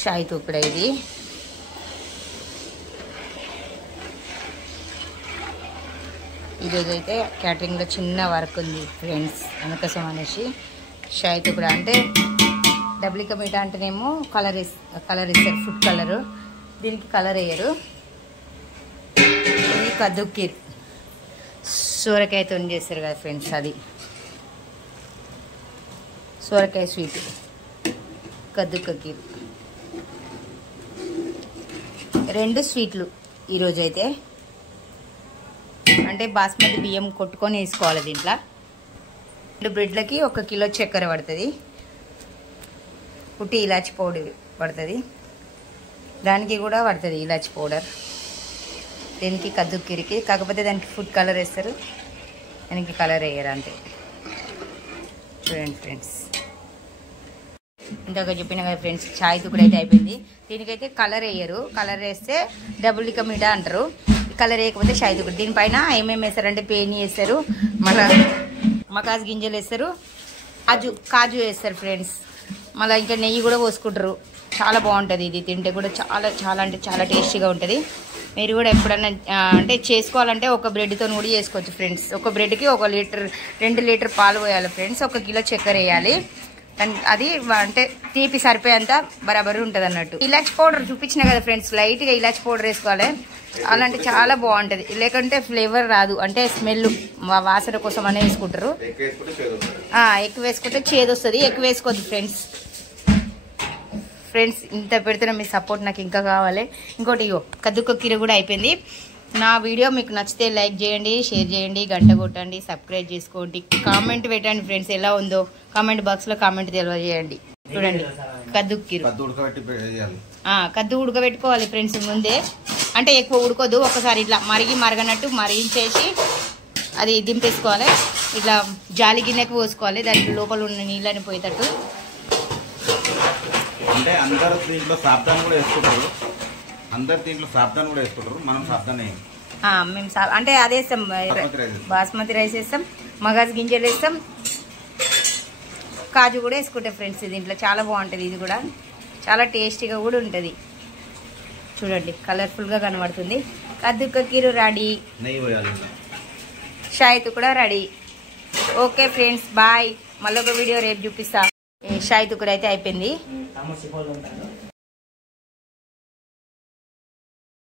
షాయి తుకుడా ఇది. ఈరోజైతే క్యాటరింగ్లో చిన్న వర్క్ ఉంది ఫ్రెండ్స్, అందుకోసం అనేసి షాయి తుకుడా అంటే డబ్లికా మీఠా అంటేనేమో కలర్ ఇస్తారు, ఫుడ్ కలరు. దీనికి కలర్ వేయరు. ఇది కద్దు కీర్, సోరకాయతో చేస్తారు కదా ఫ్రెండ్స్, అది సోరకాయ స్వీట్ కద్దుక కీర్. 2 స్వీట్లు ఈరోజైతే. అంటే బాస్మతి బియ్యం కొట్టుకొని వేసుకోవాలి దీంట్లో. 2 బ్రెడ్లకి 1 కిలో చక్కెర పడుతుంది, పుట్టి ఇలాచి పౌడర్ పడుతుంది, దానికి కూడా పడుతుంది ఇలాచి పౌడర్. దీనికి కద్దుకీరికి, కాకపోతే దానికి ఫుడ్ కలర్ వేస్తారు, దానికి కలర్ వేయరు అంతే. చూడండి ఫ్రెండ్స్, ఇందాక చెప్పిన కదా ఫ్రెండ్స్, చాయ్ తుకుడా అయితే అయిపోయింది. దీనికైతే కలర్ వేయరు, కలర్ వేస్తే డబుల్కా మీఠా అంటారు, కలర్ వేయకపోతే చాయ్ తుకుడా. దీనిపైన ఏమేమి వేస్తారంటే పేని వేస్తారు, మళ్ళీ మకాజ్ గింజలు వేస్తారు, కాజు వేస్తారు ఫ్రెండ్స్, మళ్ళీ ఇంకా నెయ్యి కూడా పోసుకుంటారు. చాలా బాగుంటుంది ఇది, తింటే కూడా చాలా అంటే చాలా టేస్టీగా ఉంటుంది. మీరు కూడా ఎప్పుడన్నా అంటే చేసుకోవాలంటే 1 బ్రెడ్తో కూడా చేసుకోవచ్చు ఫ్రెండ్స్. 1 బ్రెడ్కి 2 లీటర్ పాలు పోయాలి ఫ్రెండ్స్, 1 కిలో చక్కెర వేయాలి. అది అంటే తీపి సరిపోయేంత బరాబరి ఉంటుంది అన్నట్టు. ఇలాచి పౌడర్ చూపించిన కదా ఫ్రెండ్స్, లైట్గా ఇలాచి పౌడర్ వేసుకోవాలి, అలాంటి చాలా బాగుంటుంది. లేకుంటే ఫ్లేవర్ రాదు, అంటే స్మెల్ వాసన కోసం అనే వేసుకుంటారు. ఎక్కువ వేసుకుంటే చేదు వస్తుంది, ఎక్కువ వేసుకోవద్దు ఫ్రెండ్స్. ఇంత పెడితేనే మీ సపోర్ట్ నాకు ఇంకా కావాలి. ఇంకోటి కద్దుక కీర కూడా అయిపోయింది. నా వీడియో మీకు నచ్చితే లైక్ చేయండి, షేర్ చేయండి, గంట కొట్టండి, సబ్స్క్రైబ్ చేసుకోండి, కామెంట్ పెట్టండి ఫ్రెండ్స్, ఎలా ఉందో కామెంట్ బాక్స్లో కామెంట్ తెలియజేయండి. చూడండి కద్దుక కీర, కద్దు ఉడకబెట్టుకోవాలి ఫ్రెండ్స్ ముందే, అంటే ఎక్కువ ఉడకొద్దు. ఒకసారి ఇట్లా మరగనట్టు మరిగించేసి అది దింపేసుకోవాలి. ఇట్లా జాలి గిన్నెకి పోసుకోవాలి, దానికి లోపల ఉన్న నీళ్ళని పోయేటట్టు. అంటే అందరూ దీంట్లో సాబ్దాన్ కూడా వేసుకుంటారు, మనం సాబ్దాన్ మేము అంటే అదే వేస్తాం, బాస్మతి రైస్ వేస్తాం, మగాజ్ గింజలు వేస్తాం, కాజు కూడా వేసుకుంటాం ఫ్రెండ్స్. దీంట్లో చాలా బాగుంటుంది, ఇది కూడా చాలా టేస్టీగా కూడా ఉంటుంది. చూడండి కలర్ఫుల్గా కనబడుతుంది. కద్దుక కీరు ready, shahi tukda ready. Okay friends, bye. మళ్ళీ ఒక వీడియో రేపు చూపిస్తా. షాయి తుకుడా అయితే అయిపోయింది.